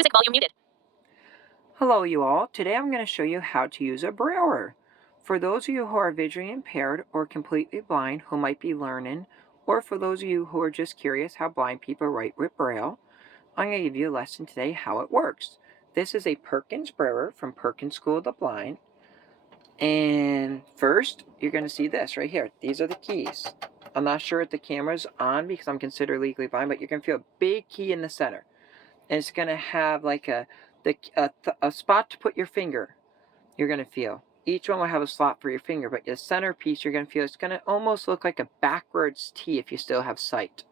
Music volume muted. Hello you all, today I'm going to show you how to use a Braille. For those of you who are visually impaired or completely blind who might be learning, or for those of you who are just curious how blind people write with Braille, I'm going to give you a lesson today how it works. This is a Perkins Braille from Perkins School of the Blind. And first, you're going to see this right here. These are the keys. I'm not sure if the camera's on because I'm considered legally blind, but you're going to feel a big key in the center. And it's going to have like a spot to put your finger. You're going to feel. Each one will have a slot for your finger, but the centerpiece you're going to feel, it's going to almost look like a backwards T if you still have sight.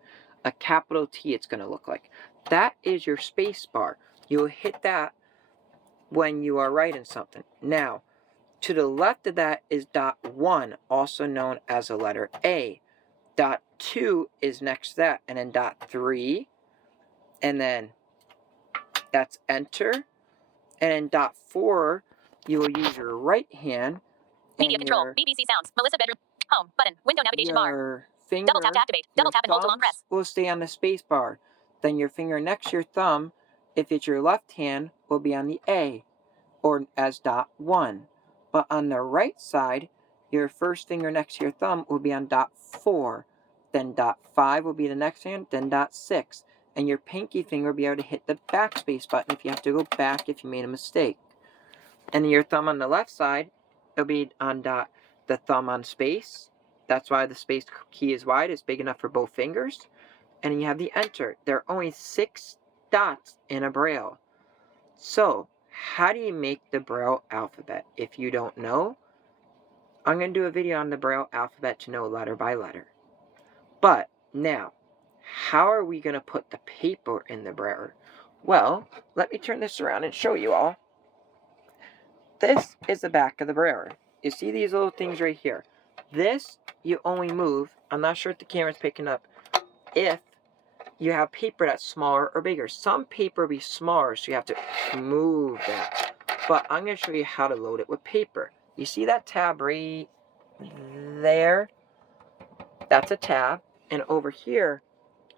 A capital T it's going to look like. That is your space bar. You'll hit that when you are writing something. Now, to the left of that is dot 1, also known as the letter A. Dot 2 is next to that, and then dot 3, and then that's enter, and then dot 4, you will use your right hand. Media control, BBC sounds, Melissa bedroom, home, button, window navigation bar. Finger, double tap to activate, double tap and hold to long press. Will stay on the space bar. Then your finger next to your thumb, if it's your left hand, will be on the A, or as dot 1. But on the right side, your first finger next to your thumb will be on dot 4. Then dot 5 will be the next hand, then dot 6. And your pinky finger will be able to hit the backspace button if you have to go back if you made a mistake. And your thumb on the left side, it'll be on the thumb on space. That's why the space key is wide. It's big enough for both fingers. And then you have the enter. There are only 6 dots in a Braille. So, how do you make the Braille alphabet? If you don't know, I'm going to do a video on the Braille alphabet to know letter by letter. But now, how are we going to put the paper in the Braille? Well, let me turn this around and show you all. This is the back of the Braille. You see these little things right here. This, you only move, I'm not sure if the camera's picking up, if you have paper that's smaller or bigger. Some paper will be smaller, so you have to move that. But I'm going to show you how to load it with paper. You see that tab right there? That's a tab. And over here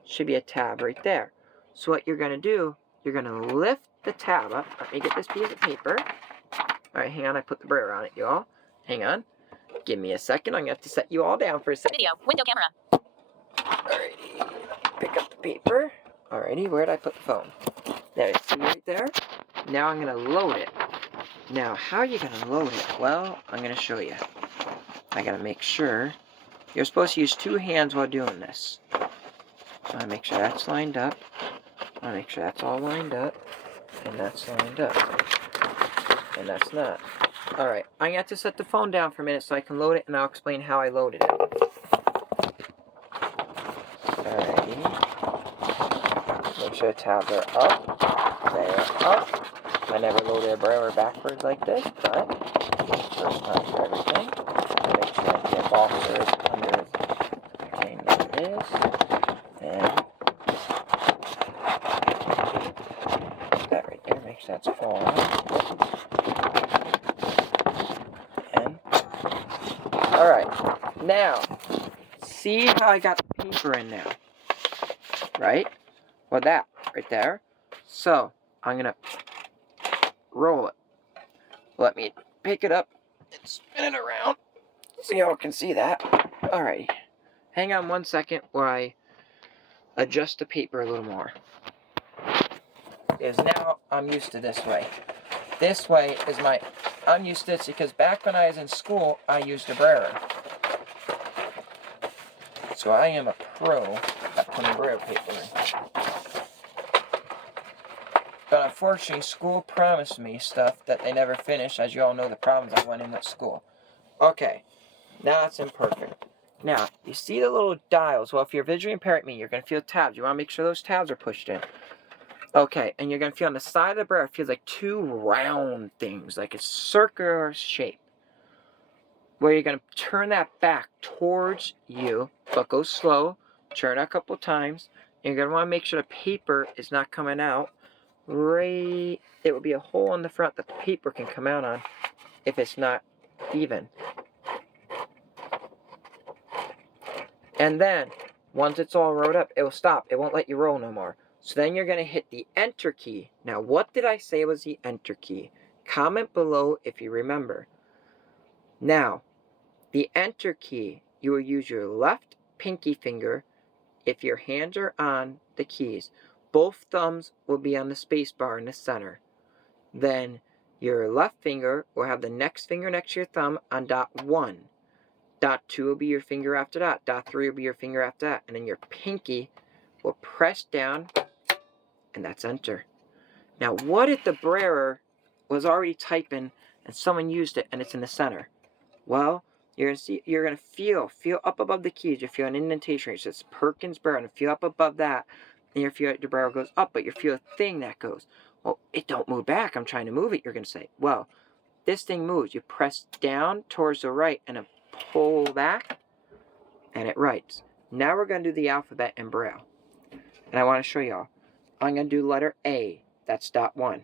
should be a tab right there. So what you're going to do, you're going to lift the tab up. Let me get this piece of paper. Alright, hang on. I put the Braille on it, y'all. Hang on. Give me a second. I'm going to have to set you all down for a second. Video. Window camera. Alrighty. Pick up the paper. Alrighty. Where did I put the phone? There. See right there? Now I'm going to load it. Now, how are you going to load it? Well, I'm going to show you. I got to make sure. You're supposed to use 2 hands while doing this. So I want to make sure that's lined up. I want to make sure that's all lined up. And that's lined up. And that's not. Alright, I'm going to have to set the phone down for a minute so I can load it, and I'll explain how I loaded it. Alrighty. Make sure the tabs are up. They're up. I never loaded a Braille backwards like this, but first time for everything. Make sure I get boxers under. Okay, there it is. And that right there makes that fall out. Alright, now, see how I got the paper in now, right? Well, that right there. So, I'm going to roll it. Let me pick it up and spin it around so y'all can see that. Alrighty, hang on 1 second while I adjust the paper a little more. Because now I'm used to this way. This way is I'm used to this because back when I was in school, I used a Braille. So I am a pro at putting Braille paper in. But unfortunately, school promised me stuff that they never finished, as you all know the problems I went in at school. Okay, now it's imperfect. Now, you see the little dials. Well, if you're visually impaired me, you're going to feel tabs. You want to make sure those tabs are pushed in. Okay, and you're going to feel on the side of the Braille, it feels like 2 round things, like a circular shape. Where you're going to turn that back towards you, but go slow. Turn it a couple times. And you're going to want to make sure the paper is not coming out. Right, it will be a hole in the front that the paper can come out on if it's not even. And then, once it's all rolled up, it will stop. It won't let you roll no more. So then you're going to hit the Enter key. Now, what did I say was the Enter key? Comment below if you remember. Now, the Enter key, you will use your left pinky finger if your hands are on the keys. Both thumbs will be on the space bar in the center. Then your left finger will have the next finger next to your thumb on dot 1. Dot 2 will be your finger after that. Dot 3 will be your finger after that. And then your pinky will press down, and that's Enter. Now, what if the Braille was already typing and someone used it and it's in the center? Well, you're gonna feel up above the keys. You feel an indentation. It says Perkins Braille, and feel up above that, and you feel the Braille goes up, but you feel a thing that goes. Well, it don't move back. I'm trying to move it. You're gonna say, well, this thing moves. You press down towards the right and then pull back, and it writes. Now we're gonna do the alphabet in Braille, and I want to show y'all. I'm gonna do letter A. That's dot 1.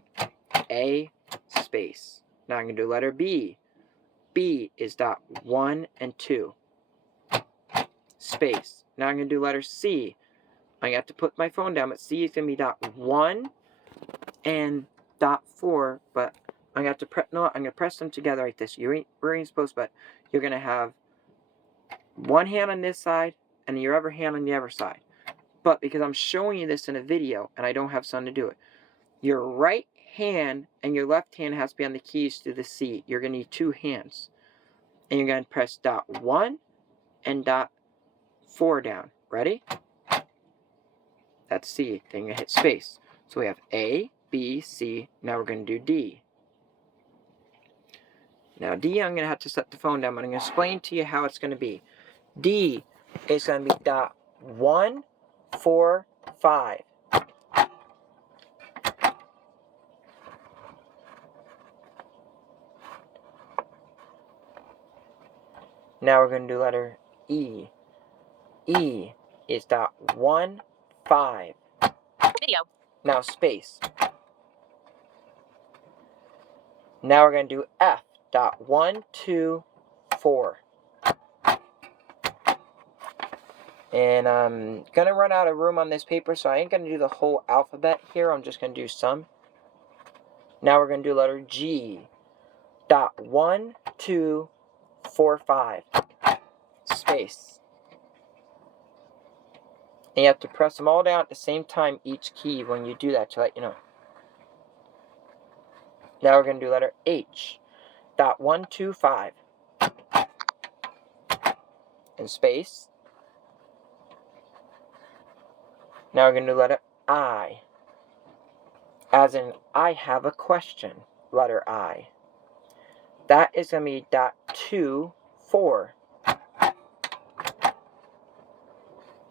A space. Now I'm gonna do letter B. B is dot 1 and 2. Space. Now I'm going to do letter C. I have to put my phone down, but C is going to be dot 1 and dot 4, but I'm going to press, no, I'm going to press them together like this. You ain't supposed to, but you're going to have one hand on this side and your other hand on the other side. But because I'm showing you this in a video and I don't have something to do it, your right hand and your left hand has to be on the keys to the C. You're going to need 2 hands. And you're going to press dot 1 and dot 4 down. Ready? That's C. Then you're going to hit space. So we have A, B, C. Now we're going to do D. Now D, I'm going to have to set the phone down, but I'm going to explain to you how it's going to be. D is going to be dot 1, 4, 5. Now we're going to do letter E. E is dot 1, 5. Video. Now space. Now we're going to do F. Dot 1, 2, 4. And I'm going to run out of room on this paper, so I ain't going to do the whole alphabet here. I'm just going to do some. Now we're going to do letter G. Dot 1, 2, 4, 5. Space. And you have to press them all down at the same time, each key, when you do that, to let you know. Now we're going to do letter H. Dot 1, 2, 5. And space. Now we're going to do letter I. As in, I have a question. Letter I. That is going to be dot 2, 4.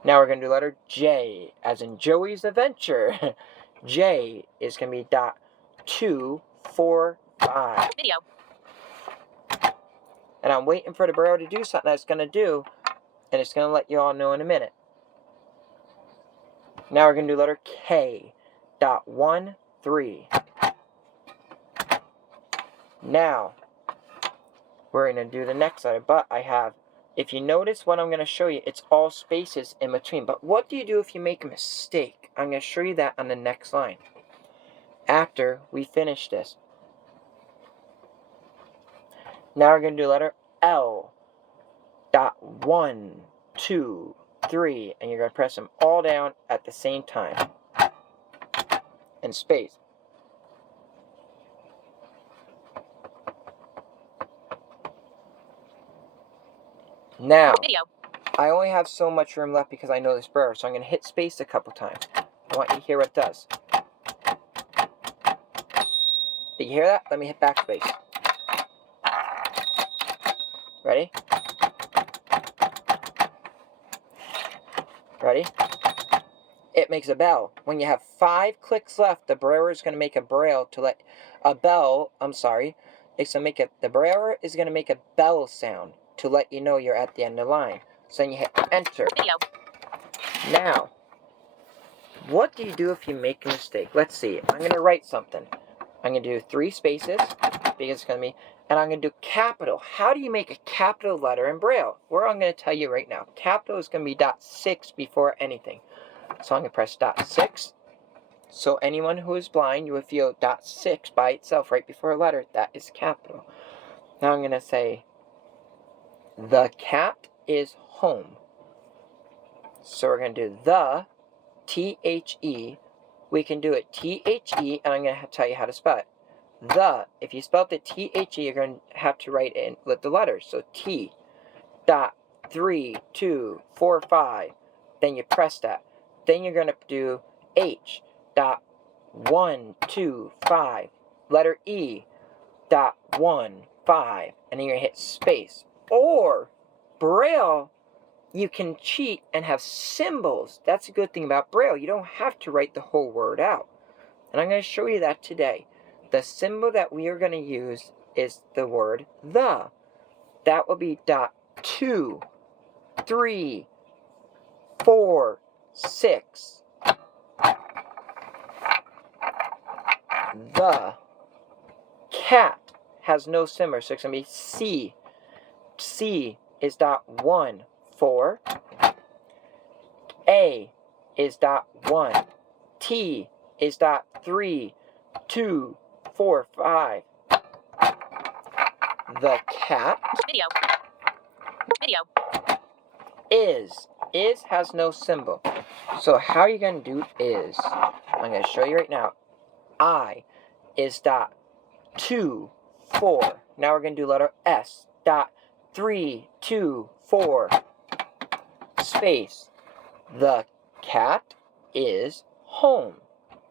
Now we're going to do letter J. As in Joey's Adventure. J is going to be dot 2, 4, 5. Video. And I'm waiting for the Braille to do something that's going to do. And it's going to let you all know in a minute. Now we're going to do letter K. Dot 1, 3. Now, we're going to do the next letter. But I have, if you notice what I'm going to show you, it's all spaces in between. But what do you do if you make a mistake? I'm going to show you that on the next line. After we finish this. Now we're going to do letter L. Dot 1, 2, 3. And you're going to press them all down at the same time. And space. Now, video. I only have so much room left because I know this Braille, so I'm going to hit space a couple times. I want you to hear what it does. Did you hear that? Let me hit backspace. Ready? Ready? It makes a bell. When you have 5 clicks left, the Braille is going to make a Braille to let a bell. I'm sorry. It's going to make the Braille is going to make a bell sound to let you know you're at the end of the line. So then you hit Enter. Video. Now, what do you do if you make a mistake? Let's see. I'm going to write something. I'm going to do 3 spaces because it's going to be, and I'm going to do capital. How do you make a capital letter in Braille? Well, I'm going to tell you right now. Capital is going to be dot 6 before anything. So I'm going to press dot 6. So anyone who is blind, you would feel .6 by itself right before a letter. That is capital. Now I'm going to say, the cat is home. So we're going to do the, T-H-E. We can do it T-H-E, and I'm going to tell you how to spell it. The, if you spell it T-H-E, you're going to have to write in with the letters. So T, dot, 3, 2, 4, 5. Then you press that. Then you're going to do H, dot, 1, 2, 5. Letter E, dot, 1, 5. And then you're going to hit space. Or Braille, you can cheat and have symbols. That's a good thing about Braille. You don't have to write the whole word out. And I'm going to show you that today. The symbol that we are going to use is the word the. That will be dot 2, 3, 4, 6. The cat has no symbol, so it's going to be C. C is dot 1, 4. A is dot 1. T is dot 3, 2, 4, 5. The cat is has no symbol. So how are you going to do is? I'm going to show you right now. I is dot 2, 4. Now we're going to do letter S. Dot 3, 2, 4. Space. The cat is home.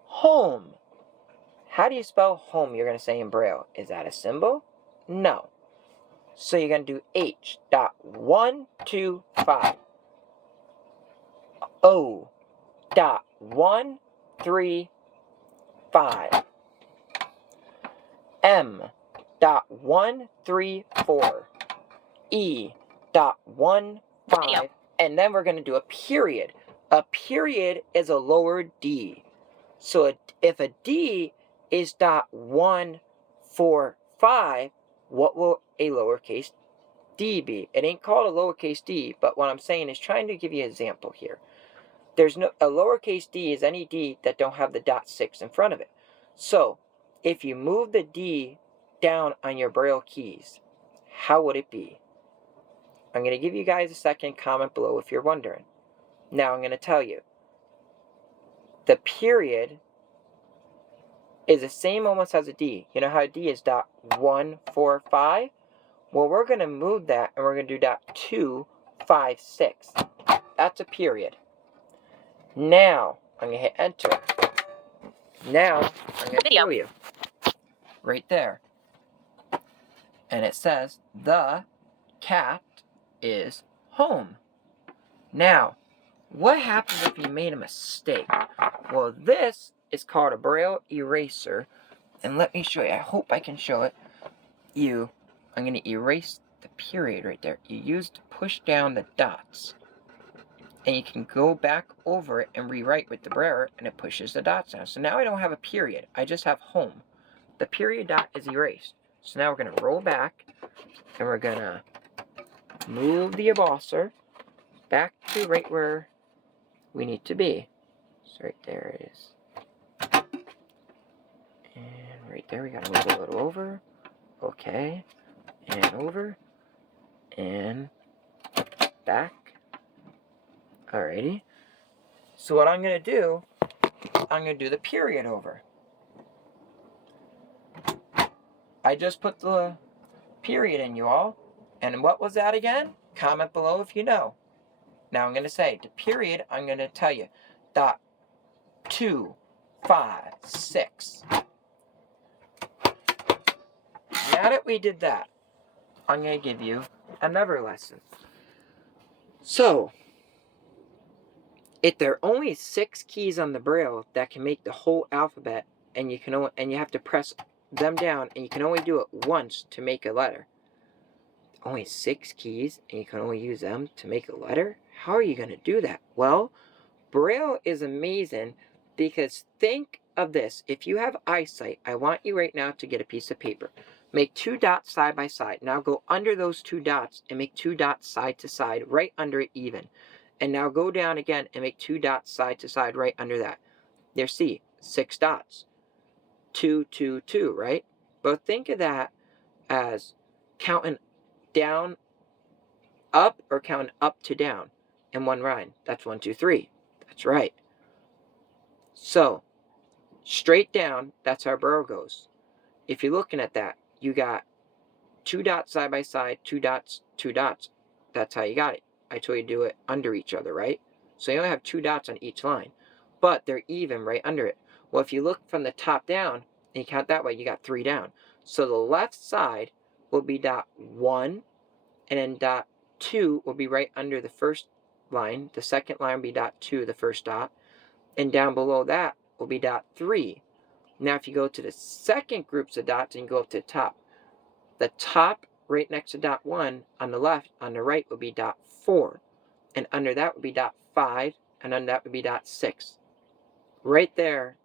Home. How do you spell home? You're going to say in Braille. Is that a symbol? No. So you're going to do H. Dot 1, 2, 5. O. Dot 1, 3, 5. M. Dot 1, 3, 4. E. Dot 1, 5. And then we're going to do a period. A period is a lower D. So if a D is dot 1, 4, 5, what will a lowercase d be? It ain't called a lowercase d, but what I'm saying is trying to give you an example here. There's no, a lowercase d is any d that don't have the dot 6 in front of it. So if you move the d down on your Braille keys, how would it be? I'm going to give you guys a second. Comment below if you're wondering. Now I'm going to tell you. The period is the same almost as a D. You know how a D is dot 1, 4, 5? Well, we're going to move that and we're going to do dot 2, 5, 6. That's a period. Now, I'm going to hit enter. Now, I'm going to show you. Right there. And it says, the cat is home. Now, what happens if you made a mistake? Well, this is called a Braille eraser. And let me show you. I hope I can show it. I'm going to erase the period right there. You use to push down the dots. And you can go back over it and rewrite with the Braille, and it pushes the dots down. So now I don't have a period. I just have home. The period dot is erased. So now we're going to roll back, and we're going to move the ebosser back to right where we need to be. So right there it is. And right there we got to move a little over. Okay. And over. And back. Alrighty. So what I'm going to do, I'm going to do the period over. I just put the period in, you all. And what was that again? Comment below if you know. Now I'm going to say, the period, I'm going to tell you, dot 2, 5, 6. Now that we did that, I'm going to give you another lesson. So, if there are only 6 keys on the Braille that can make the whole alphabet, and you have to press them down, and you can only do it once to make a letter. Only 6 keys, and you can only use them to make a letter? How are you going to do that? Well, Braille is amazing because think of this. If you have eyesight, I want you right now to get a piece of paper. Make 2 dots side by side. Now go under those 2 dots and make 2 dots side to side, right under it even. And now go down again and make 2 dots side to side right under that. There, see, 6 dots. 2, 2, 2, right? But think of that as counting down, up, or counting up to down in one line. That's 1, 2, 3. That's right. So, straight down, that's how Braille goes. If you're looking at that, you got 2 dots side by side, 2 dots, 2 dots. That's how you got it. I told you to do it under each other, right? So you only have 2 dots on each line, but they're even right under it. Well, if you look from the top down and you count that way, you got 3 down. So the left side will be dot 1, and then dot 2 will be right under the first line. The second line will be dot 2, the first dot, and down below that will be dot 3. Now if you go to the second groups of dots and you go up to the top right next to dot 1 on the left, on the right will be dot 4. And under that would be dot 5, and under that would be dot 6. Right there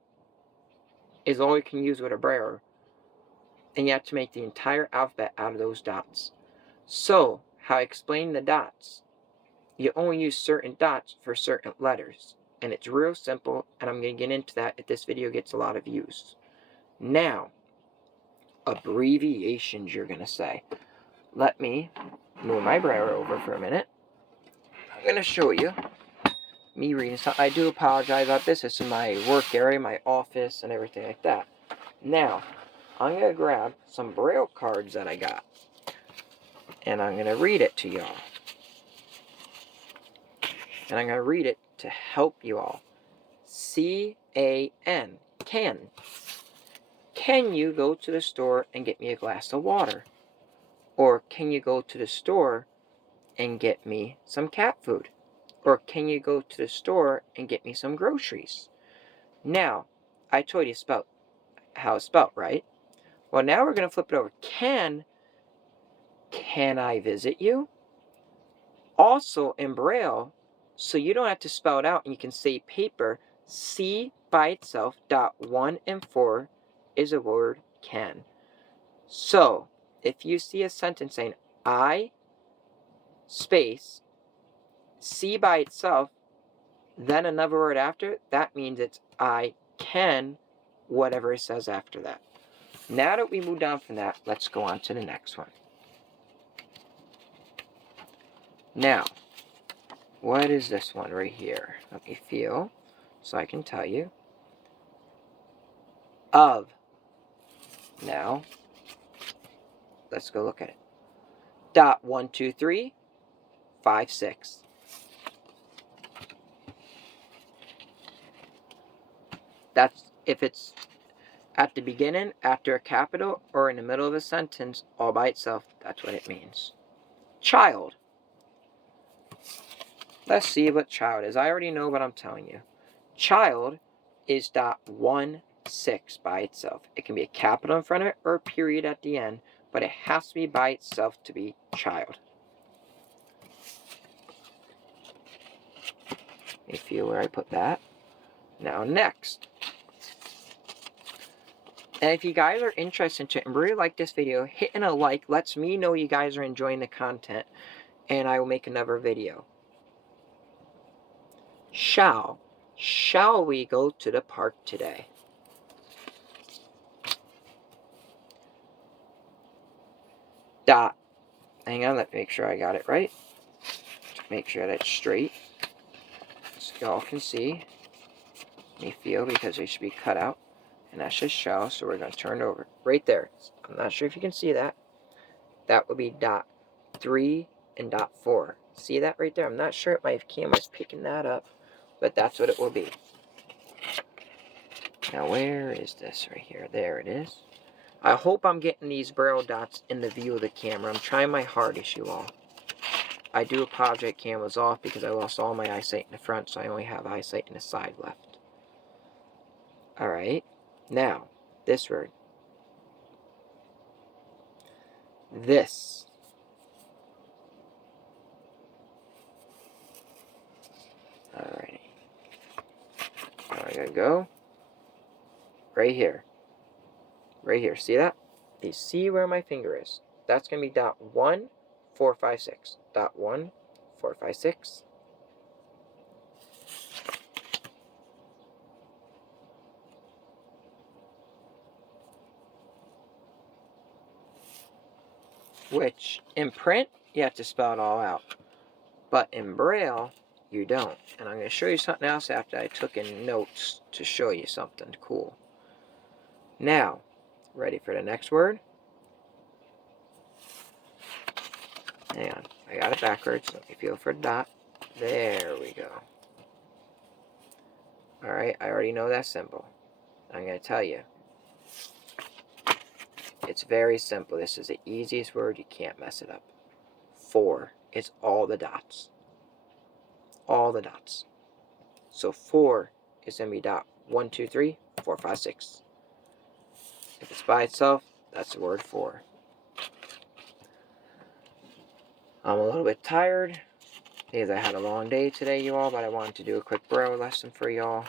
is all you can use with a Braille. And you have to make the entire alphabet out of those dots. So, how I explain the dots, you only use certain dots for certain letters. And it's real simple, and I'm going to get into that if this video gets a lot of views. Now, abbreviations, you're going to say. Let me move my Braille over for a minute. I'm going to show you me reading something. I do apologize about this. This is my work area, my office, and everything like that. Now, I'm going to grab some Braille cards that I got, and I'm going to read it to y'all. And I'm going to read it to help you all. C-A-N, can. Can you go to the store and get me a glass of water? Or can you go to the store and get me some cat food? Or can you go to the store and get me some groceries? Now, I told you how it's spelled, right? Well, now we're going to flip it over. Can I visit you? Also in Braille, so you don't have to spell it out and you can say paper, C by itself, dot 1 and 4 is a word can. So, if you see a sentence saying I, space, C by itself, then another word after, that means it's I can, whatever it says after that. Now that we move down from that, let's go on to the next one. Now, what is this one right here? Let me feel so I can tell you. Of. Now, let's go look at it. Dot 1, 2, 3, 5, 6. That's if it's at the beginning, after a capital, or in the middle of a sentence all by itself. That's what it means. Child. Let's see what child is. I already know what I'm telling you. Child is dot 1, 6 by itself. It can be a capital in front of it or a period at the end, but it has to be by itself to be child. Let me feel where I put that. Now next. And if you guys are interested in and really like this video, hitting a like lets me know you guys are enjoying the content, and I will make another video. Shall we go to the park today? Dot. Hang on, let me make sure I got it right. Make sure that's straight, so y'all can see. Let me feel, because they should be cut out. And that's just shall, so we're going to turn it over. Right there. I'm not sure if you can see that. That would be dot 3 and dot 4. See that right there? I'm not sure if my camera's picking that up, but that's what it will be. Now where is this right here? There it is. I hope I'm getting these Braille dots in the view of the camera. I'm trying my hardest, you all. I do apologize, camera's off because I lost all my eyesight in the front, so I only have eyesight in the side left. Alright, now, this word. This. Alrighty. Now I gotta go. Right here. Right here. See that? You see where my finger is? That's gonna be dot 1, 4, 5, 6. Dot 1, 4, 5, 6. which in print, you have to spell it all out. But in Braille, you don't. And I'm going to show you something else after I took in notes to show you something cool. Now, ready for the next word? Hang on, I got it backwards. Let me feel for the dot. There we go. Alright, I already know that symbol. I'm going to tell you. It's very simple. This is the easiest word. You can't mess it up. 4. It's all the dots. All the dots. So 4 is going to be dot 1, 2, 3, 4, 5, 6. If it's by itself, that's the word 4. I'm a little bit tired because I had a long day today, you all, but I wanted to do a quick Braille lesson for y'all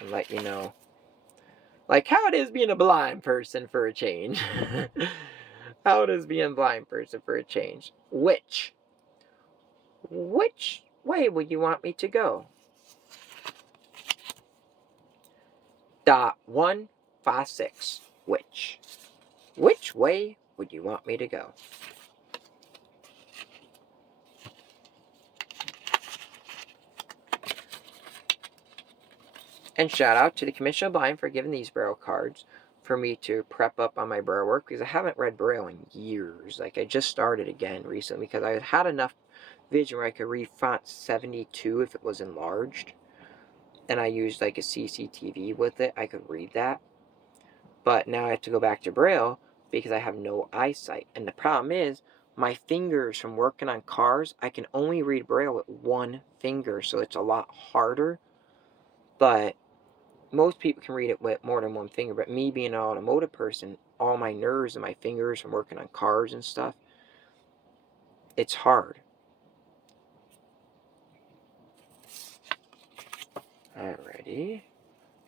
and let you know, like, how it is being a blind person for a change. How it is being a blind person for a change. Which way would you want me to go? Dot 1, 5, 6. Which way would you want me to go? And shout out to the Commission of Blind for giving these Braille cards for me to prep up on my Braille work, because I haven't read Braille in years. Like, I just started again recently because I had enough vision where I could read font 72 if it was enlarged. And I used like a CCTV with it. I could read that. But now I have to go back to Braille because I have no eyesight. And the problem is, my fingers from working on cars, I can only read Braille with one finger. So it's a lot harder. But most people can read it with more than one finger, but me being an automotive person, all my nerves and my fingers from working on cars and stuff, it's hard. Alrighty.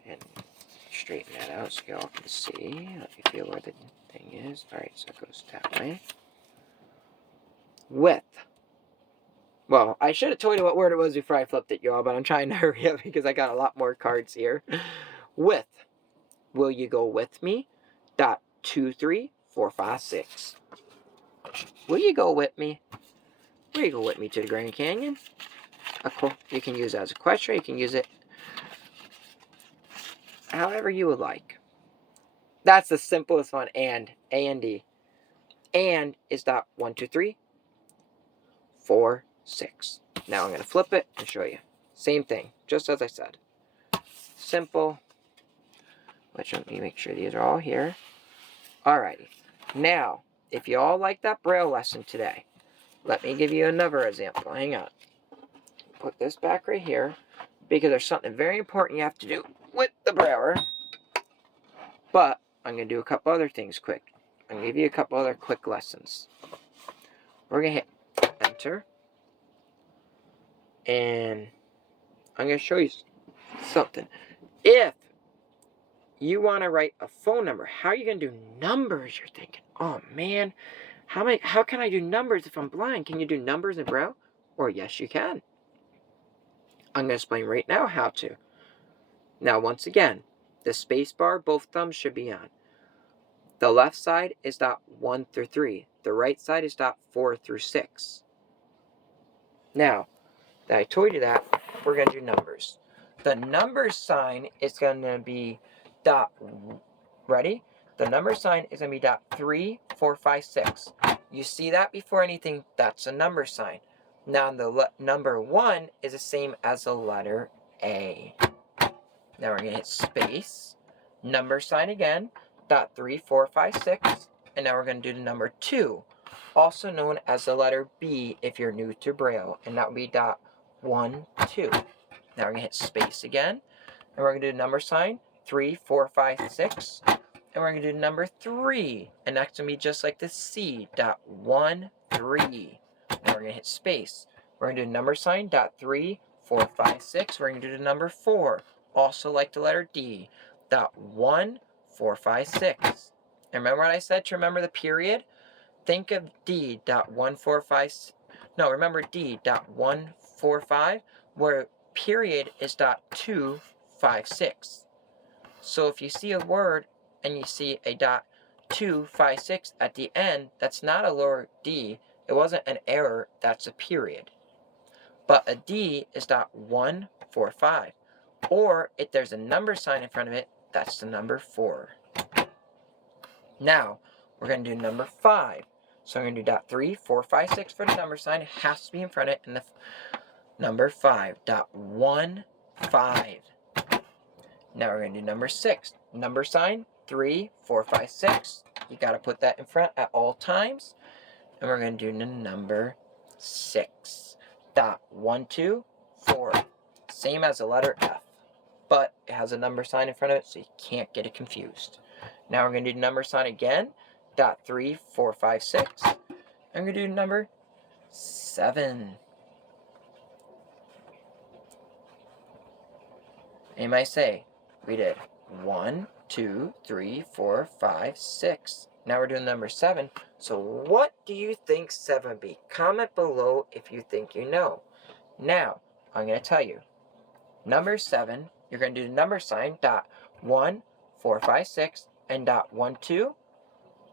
And straighten that out so y'all can see. Let me feel where the thing is. Alright, so it goes that way. Width. Well, I should have told you what word it was before I flipped it, y'all, but I'm trying to hurry up because I got a lot more cards here. Width. Will you go with me? Dot 2, 3, 4, 5, 6. Will you go with me? Will you go with me to the Grand Canyon? You can use it as a question. You can use it however you would like. That's the simplest one. And. A and D. And is dot 1, 2, 3, 4, 6. Now I'm going to flip it and show you. Same thing, just as I said. Simple. Which, let me make sure these are all here. Alrighty. Now, if you all like that Braille lesson today, let me give you another example. Hang on. Put this back right here, because there's something very important you have to do with the Brailler. But I'm going to do a couple other things quick. I'm going to give you a couple other quick lessons. We're going to hit enter. And I'm going to show you something. If you want to write a phone number, how are you going to do numbers? You're thinking, oh man, how can I do numbers if I'm blind? Can you do numbers in Braille? Or yes, you can. I'm going to explain right now how to. Now, once again, the space bar, both thumbs should be on. The left side is dot 1 through 3. The right side is dot 4 through 6. Now, that I told you that, we're going to do numbers. The number sign is going to be dot, ready? The number sign is going to be dot 3, 4, 5, 6. You see that before anything, that's a number sign. Now, the number 1 is the same as the letter A. Now we're going to hit space, number sign again, dot 3, 4, 5, 6, and now we're going to do the number 2, also known as the letter B if you're new to Braille, and that would be dot 1, 2. Now we're going to hit space again, and we're going to do the number sign, 3, 4, 5, 6, and we're going to do number 3, and that's going to be just like the C, dot 1, 3. Now we're going to hit space. We're going to do number sign, dot 3, 4, 5, 6. We're going to do the number 4, also like the letter D, dot 1, 4, 5, 6. And remember what I said to remember the period? Think of D, dot 1, 4, 5, no, remember D, dot 1, 4, 5, where period is dot 2, 5, 6. So if you see a word and you see a dot .256 at the end, that's not a lower D. It wasn't an error, that's a period. But a D is .145. Or if there's a number sign in front of it, that's the number 4. Now, we're going to do number 5. So I'm going to do .3456 for the number sign. It has to be in front of it, and the number 5, .15. Now we're going to do number 6. Number sign, 3, 4, 5, 6. You got to put that in front at all times. And we're going to do the number 6. .124. Same as the letter F. But it has a number sign in front of it, so you can't get it confused. Now we're going to do number sign again. .3, 4, 5, 6. I'm going to do number 7. And you might say, we did 1, 2, 3, 4, 5, 6. Now we're doing number 7. So what do you think 7 would be? Comment below if you think you know. Now, I'm going to tell you. Number 7, you're going to do the number sign, .1, 4, 5, 6, and .1, 2,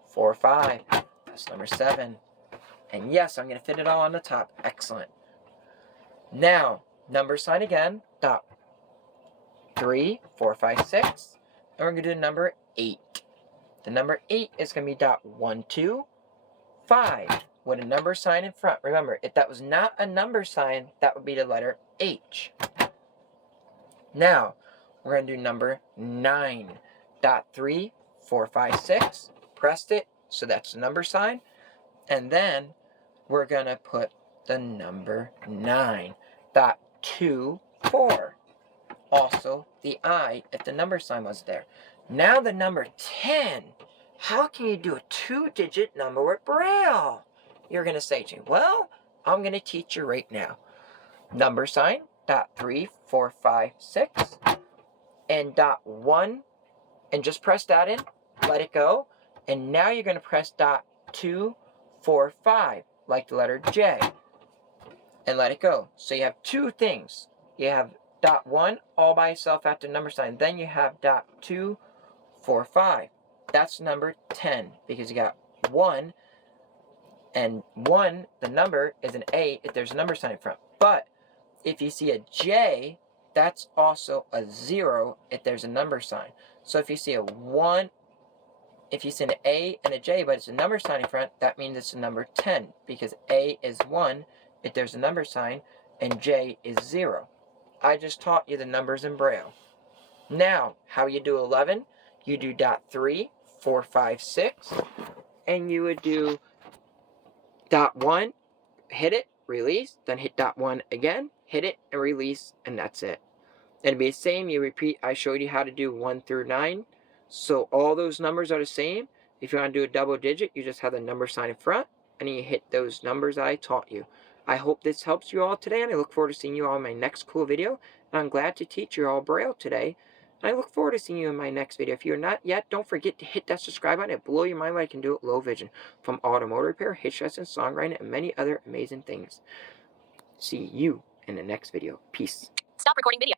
4, 5. That's number 7. And yes, I'm going to fit it all on the top. Excellent. Now, number sign again, .3, 4, 5, 6. And we're going to do number 8. The number 8 is going to be .1, 2, 5. With a number sign in front. Remember, if that was not a number sign, that would be the letter H. Now, we're going to do number 9. .3, 4, 5, 6. Pressed it, so that's the number sign. And then we're going to put the number 9. .2, 4. Also, the I, if the number sign was there. Now the number 10. How can you do a 2-digit number with Braille? You're going to say to me, well, I'm going to teach you right now. Number sign, .3, 4, 5, 6. And .1, and just press that in, let it go. And now you're going to press .2, 4, 5, like the letter J. And let it go. So you have 2 things. You have .1 all by itself after number sign. Then you have .2, 4, 5. That's number 10 because you got 1. And 1, the number, is an A if there's a number sign in front. But if you see a J, that's also a 0 if there's a number sign. So if you see a 1, if you see an A and a J, but it's a number sign in front, that means it's a number 10 because A is 1 if there's a number sign and J is 0. I just taught you the numbers in Braille. Now, how you do 11? You do .3, 4, 5, 6, and you would do .1, hit it, release, then hit .1 again, hit it, and release, and that's it. And it'd be the same, you repeat, I showed you how to do 1 through 9, so all those numbers are the same. If you want to do a double digit, you just have the number sign in front, and then you hit those numbers I taught you. I hope this helps you all today, and I look forward to seeing you all in my next cool video, and I'm glad to teach you all Braille today. And I look forward to seeing you in my next video. If you're not yet, don't forget to hit that subscribe button. It'll blow your mind what I can do with low vision. From automotive repair, hitch lesson, songwriting, and many other amazing things. See you in the next video. Peace. Stop recording video.